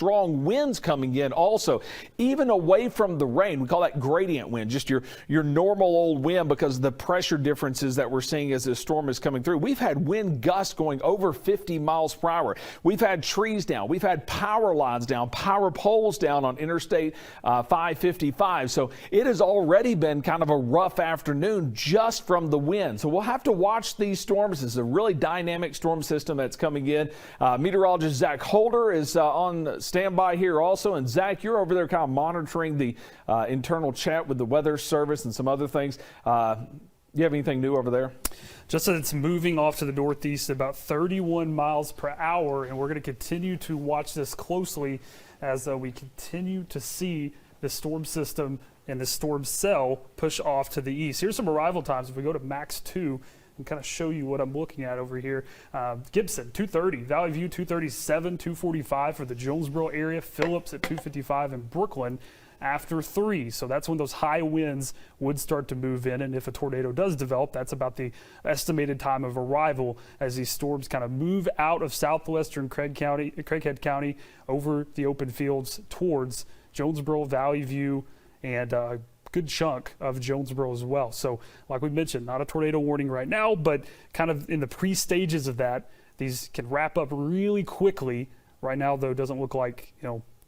strong winds coming in also, even away from the rain. We call that gradient wind, just your normal old wind because of the pressure differences that we're seeing as this storm is coming through. We've had wind gusts going over 50 miles per hour. We've had trees down. We've had power lines down, power poles down on Interstate 555. So it has already been kind of a rough afternoon just from the wind. So we'll have to watch these storms. This is a really dynamic storm system that's coming in. Meteorologist Zach Holder is on standby here also. And Zach, you're over there kind of monitoring the internal chat with the Weather Service and some other things. You have anything new over there? Just that it's moving off to the northeast at about 31 miles per hour, and we're going to continue to watch this closely as we continue to see the storm system and the storm cell push off to the east. Here's some arrival times. If we go to max 2 and kind of show you what I'm looking at over here. Gibson, 2:30. Valley View, 2:37, 2:45 for the Jonesboro area. Phillips at 2:55, and Brooklyn after 3. So that's when those high winds would start to move in. And if a tornado does develop, that's about the estimated time of arrival as these storms kind of move out of southwestern Craighead County over the open fields towards Jonesboro, Valley View, and good chunk of Jonesboro as well. So like we mentioned, not a tornado warning right now, but kind of in the pre-stages of that, these can wrap up really quickly. Right now, though, it doesn't look like,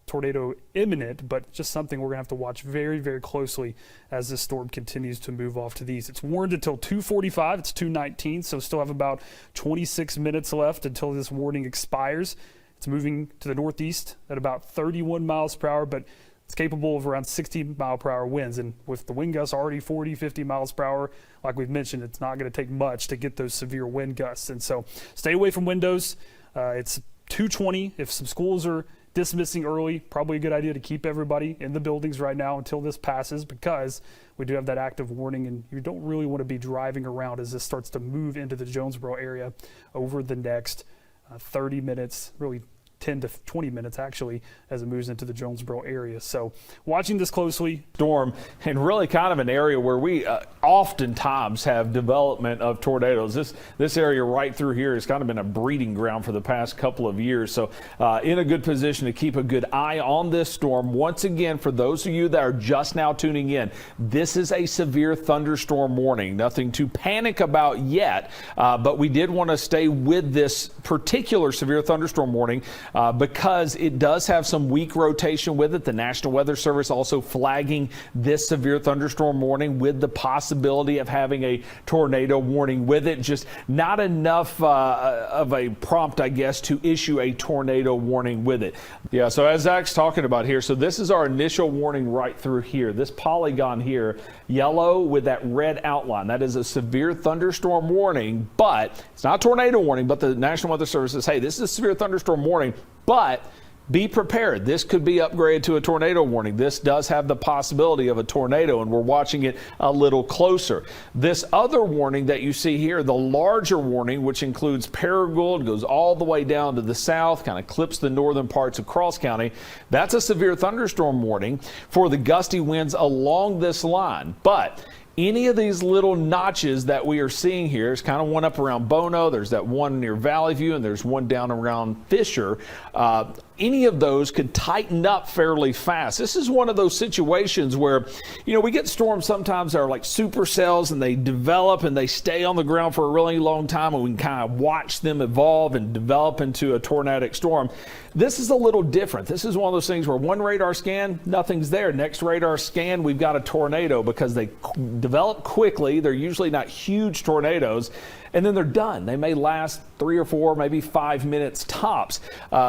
tornado imminent, but just something we're gonna have to watch very, very closely as this storm continues to move off to the east. It's warned until 2:45. It's 2:19, so still have about 26 minutes left until this warning expires. It's moving to the northeast at about 31 miles per hour, but it's capable of around 60 mile per hour winds. And with the wind gusts already 40, 50 miles per hour, like we've mentioned, it's not going to take much to get those severe wind gusts. And so stay away from windows. It's 2:20. If some schools are dismissing early, probably a good idea to keep everybody in the buildings right now until this passes, because we do have that active warning, and you don't really want to be driving around as this starts to move into the Jonesboro area over the next 30 minutes, really 10 to 20 minutes actually, as it moves into the Jonesboro area. So watching this closely. Storm, and really kind of an area where we oftentimes have development of tornadoes. This area right through here has kind of been a breeding ground for the past couple of years. So in a good position to keep a good eye on this storm. Once again, for those of you that are just now tuning in, this is a severe thunderstorm warning. Nothing to panic about yet, but we did want to stay with this particular severe thunderstorm warning because it does have some weak rotation with it. The National Weather Service also flagging this severe thunderstorm warning with the possibility of having a tornado warning with it. Just not enough of a prompt, I guess, to issue a tornado warning with it. Yeah, so as Zach's talking about here, so this is our initial warning right through here. This polygon here, yellow with that red outline, that is a severe thunderstorm warning, but it's not a tornado warning, but the National Weather Service says, hey, this is a severe thunderstorm warning, but be prepared. This could be upgraded to a tornado warning. This does have the possibility of a tornado, and we're watching it a little closer. This other warning that you see here, the larger warning, which includes Paragould, goes all the way down to the south, kind of clips the northern parts of Cross County. That's a severe thunderstorm warning for the gusty winds along this line. But any of these little notches that we are seeing here, there's kind of one up around Bono, there's that one near Valley View, and there's one down around Fisher. Any of those could tighten up fairly fast. This is one of those situations where, we get storms sometimes that are like supercells, and they develop and they stay on the ground for a really long time, and we can kind of watch them evolve and develop into a tornadic storm. This is a little different. This is one of those things where one radar scan, nothing's there. Next radar scan, we've got a tornado, because they develop quickly. They're usually not huge tornadoes, and then they're done. They may last 3 or 4, maybe 5 minutes tops.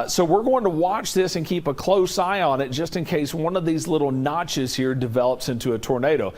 So we're going to watch this and keep a close eye on it, just in case one of these little notches here develops into a tornado.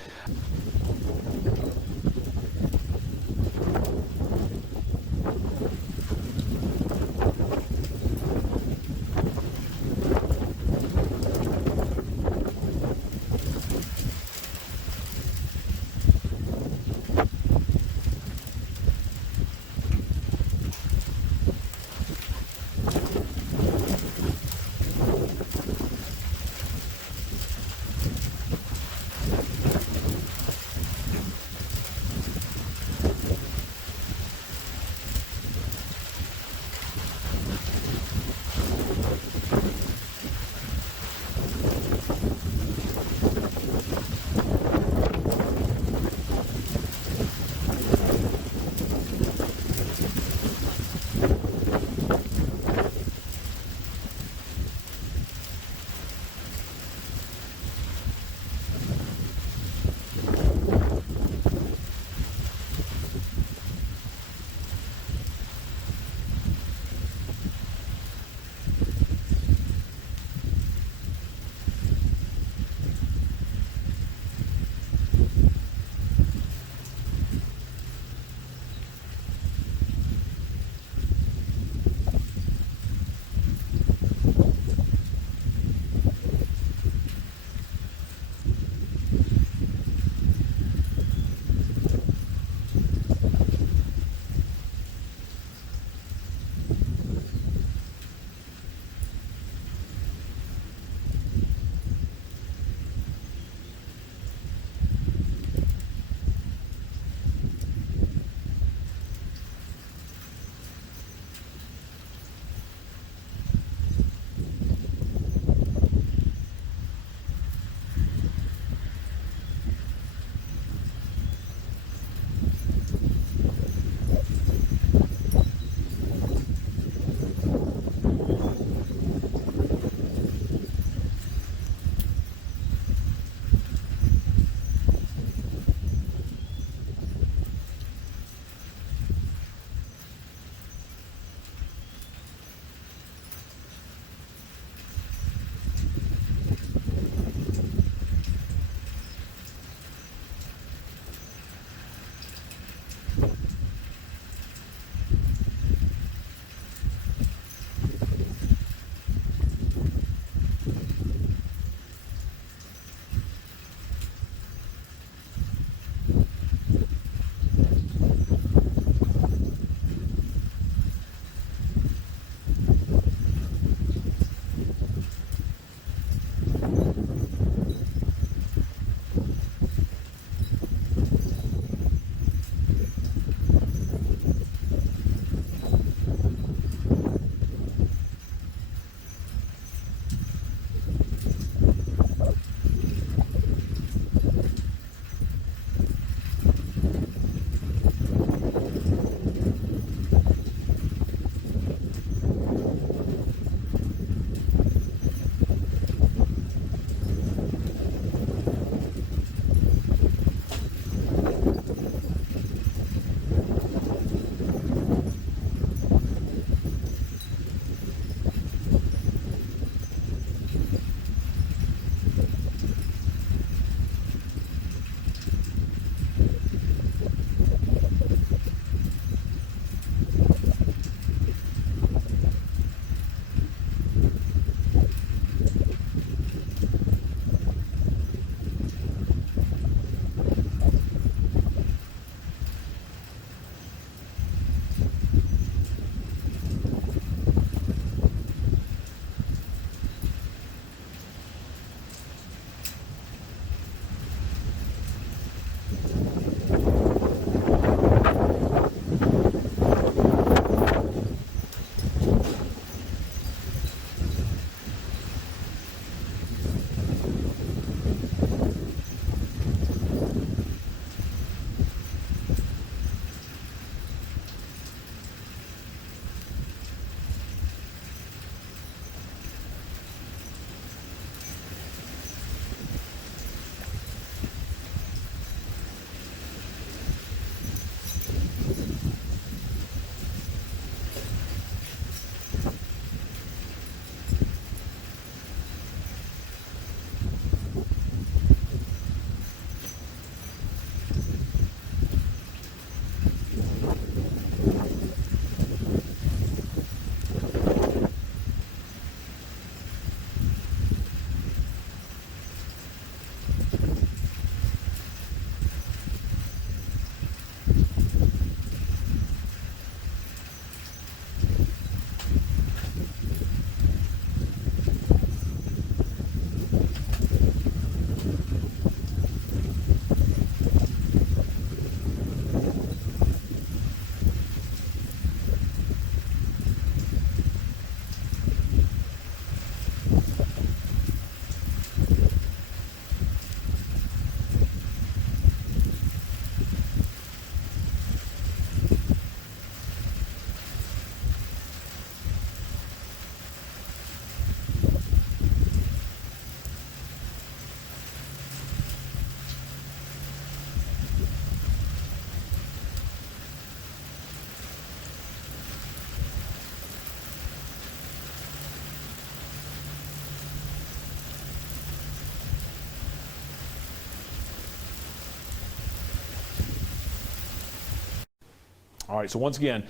All right, so once again,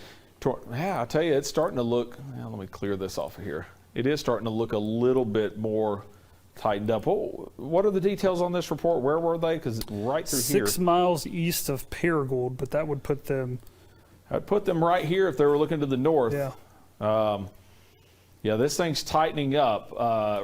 I tell you, it's starting to look, well, let me clear this off of here. It is starting to look a little bit more tightened up. Oh, what are the details on this report? Where were they? Because right through here. 6 miles east of Paragould, but that would put them. I'd put them right here if they were looking to the north. Yeah. Yeah, this thing's tightening up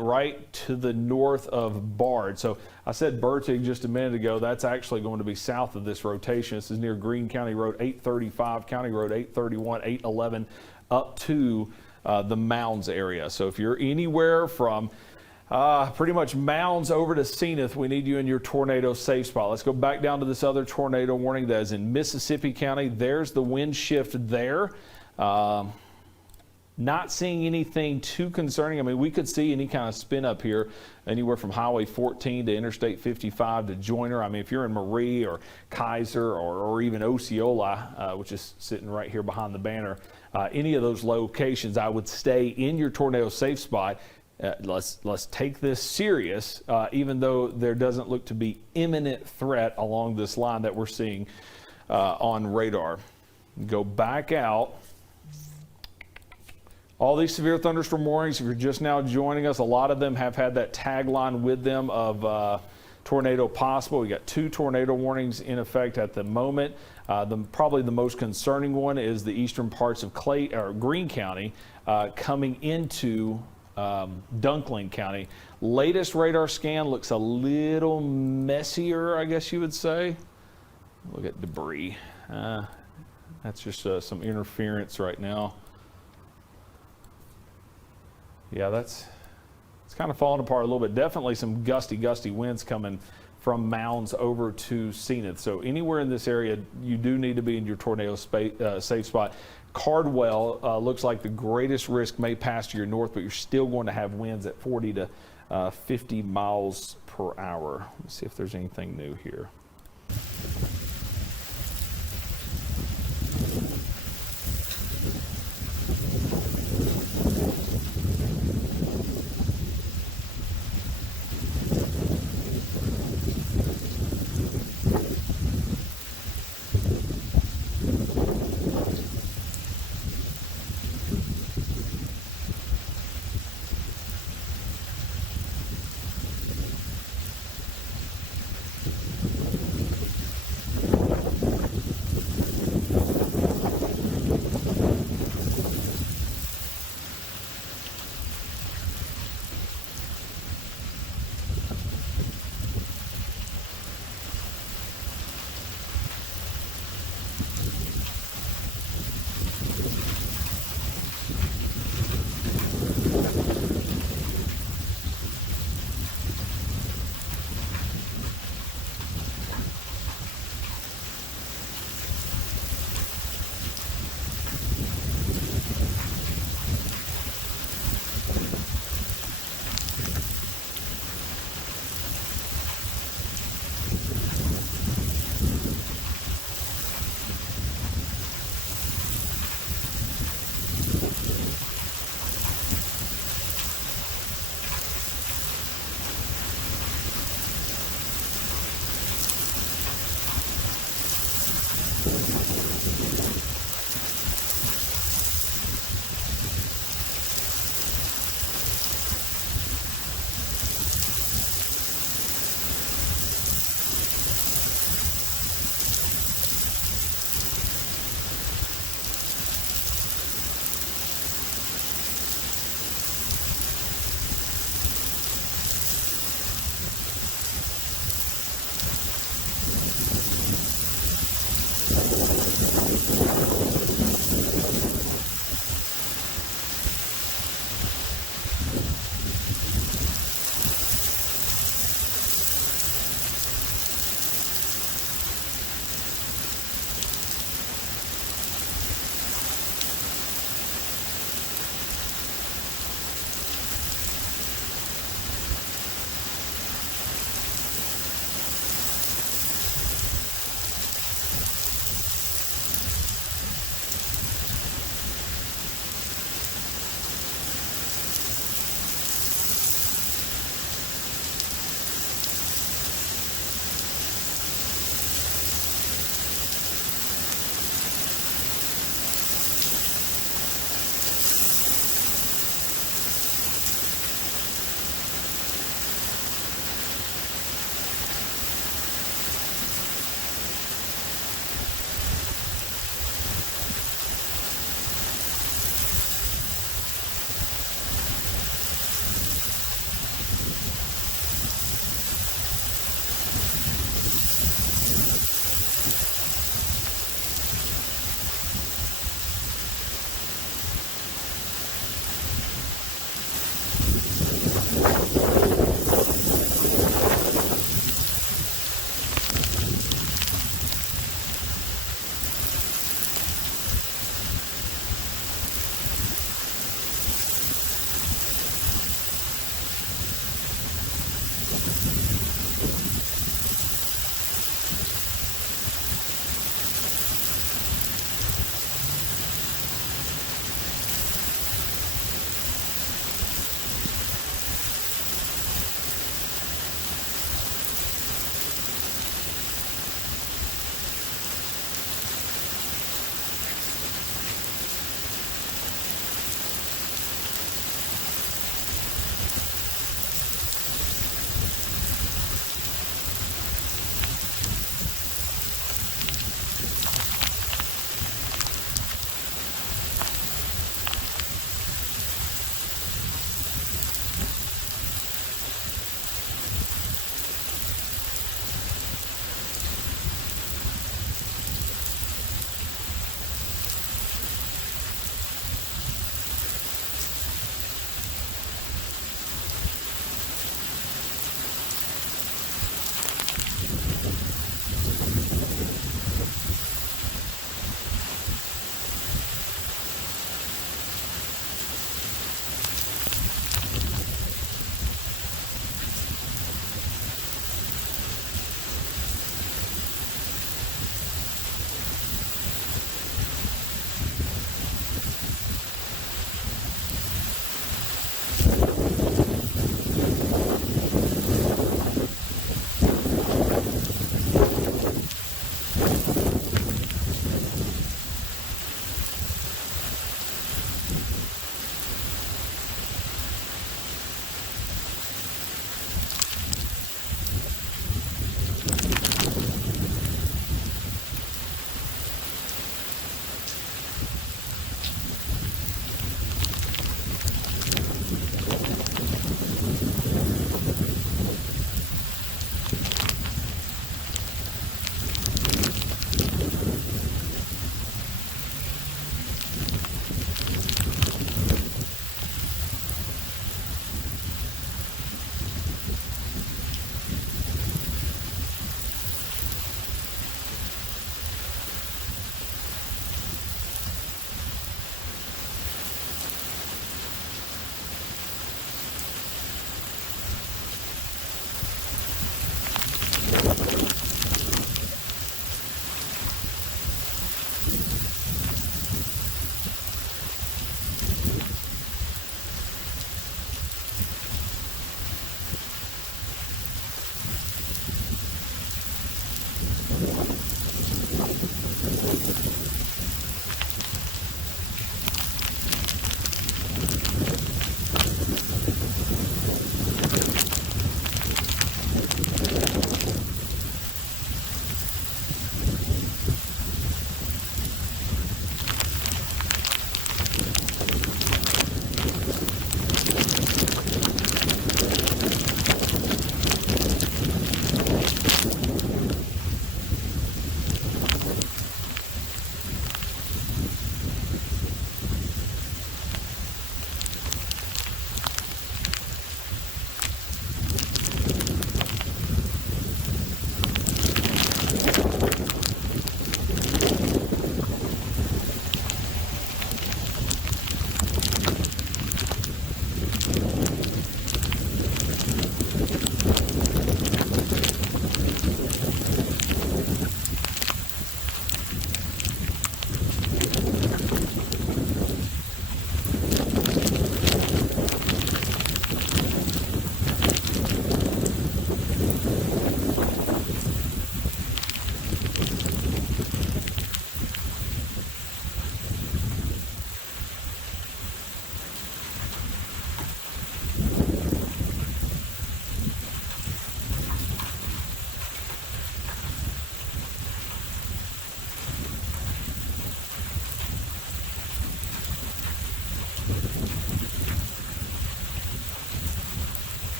right to the north of Bard. So I said Bertig just a minute ago. That's actually going to be south of this rotation. This is near Greene County Road 835, County Road 831, 811, up to the Mounds area. So if you're anywhere from pretty much Mounds over to Zenith, we need you in your tornado safe spot. Let's go back down to this other tornado warning that is in Mississippi County. There's the wind shift there. Not seeing anything too concerning. I mean, we could see any kind of spin up here, anywhere from Highway 14 to Interstate 55 to Joyner. I mean, if you're in Marie or Kaiser or even Osceola, which is sitting right here behind the banner, any of those locations, I would stay in your tornado safe spot. Let's take this serious, even though there doesn't look to be imminent threat along this line that we're seeing on radar. Go back out. All these severe thunderstorm warnings, if you're just now joining us, a lot of them have had that tagline with them of tornado possible. We got 2 tornado warnings in effect at the moment. Probably the most concerning one is the eastern parts of Greene County coming into Dunkling County. Latest radar scan looks a little messier, I guess you would say. Look at debris. That's just some interference right now. Yeah, it's kind of falling apart a little bit. Definitely some gusty winds coming from Mounds over to Zenith. So anywhere in this area, you do need to be in your tornado safe spot. Cardwell looks like the greatest risk may pass to your north, but you're still going to have winds at 40 to 50 miles per hour. Let's see if there's anything new here.